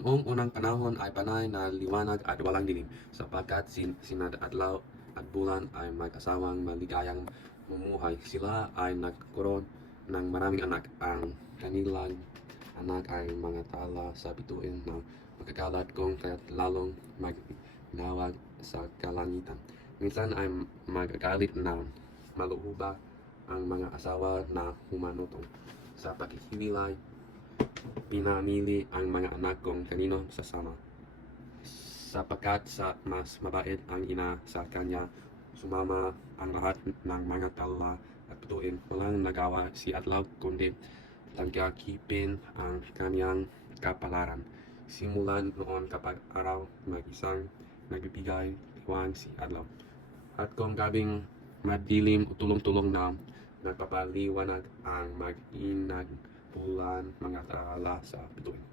Noong unang panahon ay panay na liwanag at walang dilim, sapagkat sinad adlaw at bulan ay mag-asawang maligayang mamumuhay. Sila ay nagkaroon ng maraming anak. Ang kanilang anak ay mga tala sa bituin na magkakalat kung kaya't lalong magnawag sa kalangitan. Minsan ay magagalit na maluuba ang mga asawa na humanutong sa paghihiwalay. Pinamili ang mga anak kung kanino sasama, sapagkat sa mas mabait ang ina sa kanya, sumama ang lahat ng mga tala at bituin. Walang nagawa si Adlaw kundi tanggapin ang kanyang kapalaran. Simulan noon kapag araw mag-isang nagbibigay liwanag si Adlaw. At kung gabing madilim o tulong-tulong na nagpapaliwanag ang mag-inag bulan mga tala sa bituin.